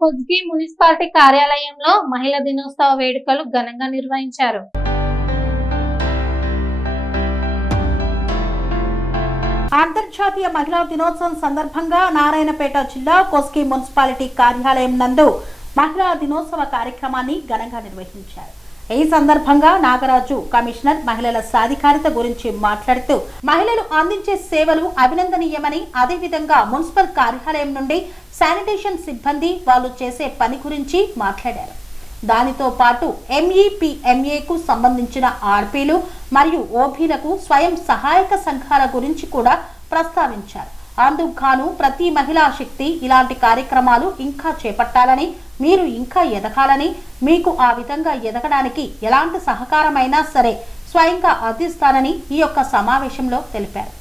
కొజ్గి municipality కార్యాలయంలో మహిళా దినోత్సవ వేడుకలు ఘనంగా నిర్వహించారు. అంతర్జాతీయ మహిళా దినోత్సవం సందర్భంగా నారాయణపేట జిల్లా కొజ్గి మున్సిపాలిటీ కార్యాలయం నందు మహిళా దినోత్సవ కార్యక్రమాన్ని ఘనంగా నిర్వహించారు. ఈ సందర్భంగా నాగరాజు కమిషనర్ మహిళల సాధికారత గురించి మాట్లాడుతూ మహిళలు అందించే సేవలు అభినందనీయమని, అదేవిధంగా మున్సిపల్ కార్యాలయం నుండి శానిటేషన్ సిబ్బంది వాళ్ళు చేసే పని గురించి మాట్లాడారు. దానితో పాటు MEPMAకు సంబంధించిన ఆర్పీలు మరియు ఓబీలకు స్వయం సహాయక సంఘాల గురించి కూడా ప్రస్తావించారు. అందుకు ప్రతి మహిళా శక్తి ఇలాంటి కార్యక్రమాలు ఇంకా చేపట్టాలని, మీరు ఇంకా ఎదగాలని, మీకు ఆ విధంగా ఎదగడానికి ఎలాంటి సహకారమైనా సరే స్వయంగా అందిస్తానని ఈ యొక్క సమావేశంలో తెలిపారు.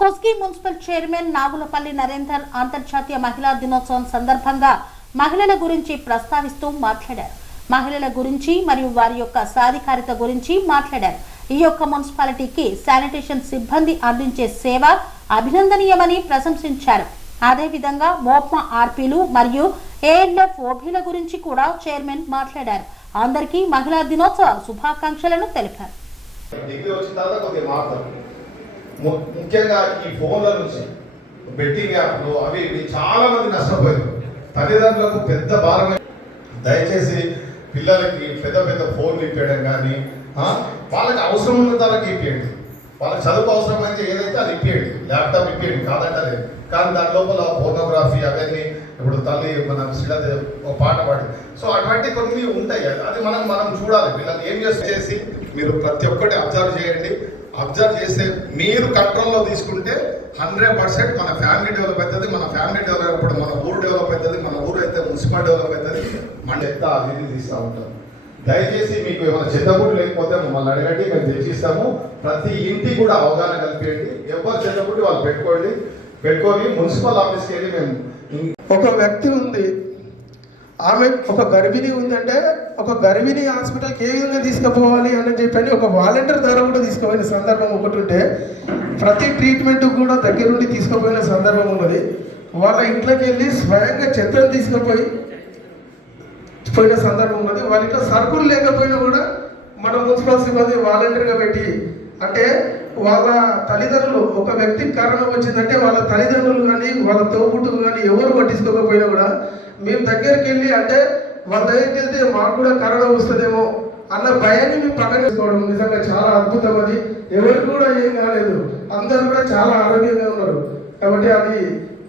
కొజ్గి మున్సిపల్ చైర్మన్ నాగులపల్లి నరేందర్ అంతర్జాతీయ మహిళా దినోత్సవం సందర్భంగా మహిళల గురించి ప్రస్తావిస్తూ మాట్లాడారు. మహిళల గురించి మరియు వారి యొక్క సాధికారిత గురించి మాట్లాడారు. ఈ యొక్క మున్సిపాలిటీకి శానిటేషన్ సిబ్బంది అందించే సేవ అభినందనీయమని ప్రశంసించారు. అదేవిధంగా మోప్మా ఆర్పీలు మరియు ALF ఓబీల గురించి కూడా చైర్మన్ మాట్లాడారు. అందరికీ మహిళా దినోత్సవ శుభాకాంక్షలను తెలిపారు. ముఖ్యంగా ఈ ఫోన్ల నుంచి బెట్టింగ్ యాప్లు అవి చాలా మంది నష్టపోయారు. తల్లిదండ్రులకు పెద్ద భారమే. దయచేసి పిల్లలకి పెద్ద పెద్ద ఫోన్లు ఇప్పేయడం కానీ, వాళ్ళకి అవసరం ఉన్న ధరకు ఇప్పేయండి. వాళ్ళకి చదువు అవసరమైతే ఏదైతే అది ఇప్పేయండి. ల్యాప్టాప్ ఇప్పేయండి, కాదంటలేదు. కానీ దాని లోపల ఫోటోగ్రఫీ అవన్నీ ఇప్పుడు తల్లి మన శ్రీలత ఒక పాట పాడి, సో అటువంటి కొన్ని ఉంటాయి. అది మనం చూడాలి. పిల్లలు ఏం చేసి మీరు ప్రతి ఒక్కటి అబ్జర్వ్ చేయండి. అబ్జర్వ్ చేస్తే మీరు కంట్రోల్లో తీసుకుంటే 100% మన ఫ్యామిలీ డెవలప్ అవుతుంది. మన ఫ్యామిలీ డెవలప్ అప్పుడు మన ఊరు డెవలప్ అవుతుంది. మన ఊరు అయితే మున్సిపల్ డెవలప్ అవుతుంది. మన చెత్త అది తీస్తూ ఉంటాం. దయచేసి మీకు ఏమైనా చెత్తబుడ్డు లేకపోతే మమ్మల్ని అడగండి, మేము తెచ్చిస్తాము. ప్రతి ఇంటికి కూడా అవగాహన కల్పించండి. ఎవరు చెత్తబుడ్డి వాళ్ళు పెట్టుకొని మున్సిపల్ ఆఫీస్కి వెళ్ళి మేము ఒక వ్యక్తి ఉంది, ఆమె ఒక గర్భిణి ఉందంటే ఒక గర్భిణి హాస్పిటల్కి ఏ విధంగా తీసుకుపోవాలి అని చెప్పని ఒక వాలంటీర్ ద్వారా కూడా తీసుకుపోయిన సందర్భం ఒకటి ఉంటే, ప్రతి ట్రీట్మెంట్ కూడా దగ్గరుండి తీసుకుపోయిన సందర్భం ఉన్నది. వాళ్ళ ఇంట్లోకి వెళ్ళి స్వయంగా చెత్తను తీసుకుపోయిన సందర్భం ఉన్నది. వాళ్ళ ఇంట్లో సరుకులు లేకపోయినా కూడా మన మున్సిపల్ సిబ్బంది వాలంటీర్గా పెట్టి, అంటే వాళ్ళ తల్లిదండ్రులు ఒక వ్యక్తికి కారణం వచ్చిందంటే వాళ్ళ తల్లిదండ్రులు కానీ వాళ్ళ తోబుట్టులు కానీ ఎవరు పట్టించుకోకపోయినా కూడా మేము దగ్గరికి వెళ్ళి, అంటే వాళ్ళ దగ్గరికి వెళ్తే మాకు కూడా కరోనా వస్తుందేమో అన్న భయాన్ని మేము పక్కన చేసుకోవడం నిజంగా చాలా అద్భుతం. అది ఎవరికి కూడా ఏం కాలేదు, అందరూ కూడా చాలా ఆరోగ్యంగా ఉన్నారు. కాబట్టి అది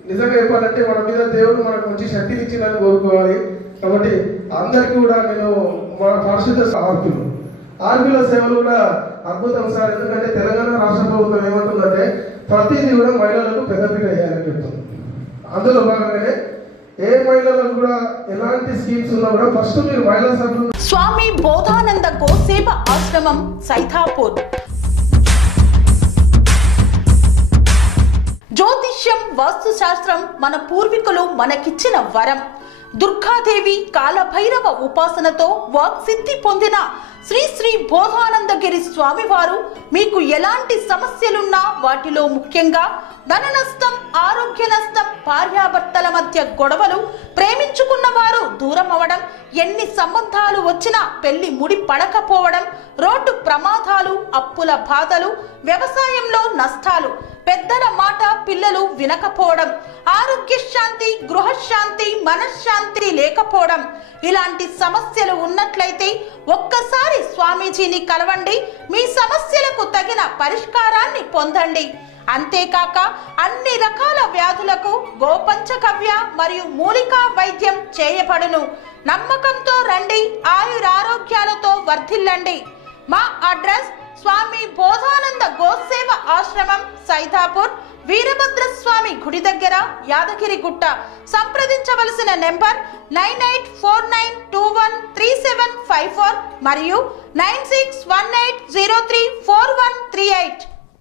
నిజంగా చెప్పాలంటే మన మీద దేవుడు మనకు మంచి శక్తిని ఇచ్చిందని కోరుకోవాలి. కాబట్టి అందరికీ కూడా నేను మన పరిశుద్ధ ఆర్పీల సేవలు కూడా అద్భుతం సార్. ఎందుకంటే తెలంగాణ రాష్ట్ర ప్రభుత్వం ఏమంటుందంటే ప్రతిదీ కూడా మహిళలకు పెద్దపీట వేయాలని చెప్తుంది. అందులో భాగంగానే ఏ మహిళలకు కూడా ఎలాంటి స్కీమ్స్ ఉన్నా కూడా ఫస్ట్ మీరు మహిళా సభ్యులు. స్వామి బోధానంద గోసేవ ఆశ్రమం సైతాపూర్. జ్యోతిష్యం, వాస్తు శాస్త్రం మన పూర్వీకులు మనకిచ్చిన వరం. దుర్గాదేవి, కాలభైరవ ఉపాసనతో వాక్సిద్ధి పొందిన శ్రీ శ్రీ బోధానందగిరి స్వామివారు మీకు ఎలాంటి సమస్యలున్నా, వాటిలో ముఖ్యంగా ధన నష్టం, ఆరోగ్య నష్టం, భార్యాభర్తల మధ్య గొడవలు, ప్రేమించుకున్న వారు దూరం అవడం, ఎన్ని సంబంధాలు వచ్చినా పెళ్లి ముడి పడకపోవడం, రోడ్డు ప్రమాదాలు, అప్పుల బాధలు, వ్యవసాయంలో నష్టాలు, పెద్దల మాట పిల్లలు వినకపోవడం, ఆరోగ్య శాంతి, గృహశాంతి, మనశ్శాంతి లేకపోవడం, ఇలాంటి సమస్యలు ఉన్నట్లయితే ఒక్కసారి స్వామీజీని కలవండి. మీ సమస్యలకు తగిన పరిష్కారాన్ని పొందండి. అంతేకాక అన్ని రకాల వ్యాధులకు గోపంచగవ్య మరియు మూలికా వైద్యం చేయబడును. నమ్మకంతో రండి, ఆయురారోగ్యాలతో వర్ధిల్లండి. మా అడ్రస్ స్వామి బోధానంద గోసేవ ఆశ్రమం సైతాపూర్, వీరభద్రస్వామి గుడి దగ్గర, యాదగిరిగుట్ట. సంప్రదించవలసిన నెంబర్ 9849213754 మరియు 9618034138.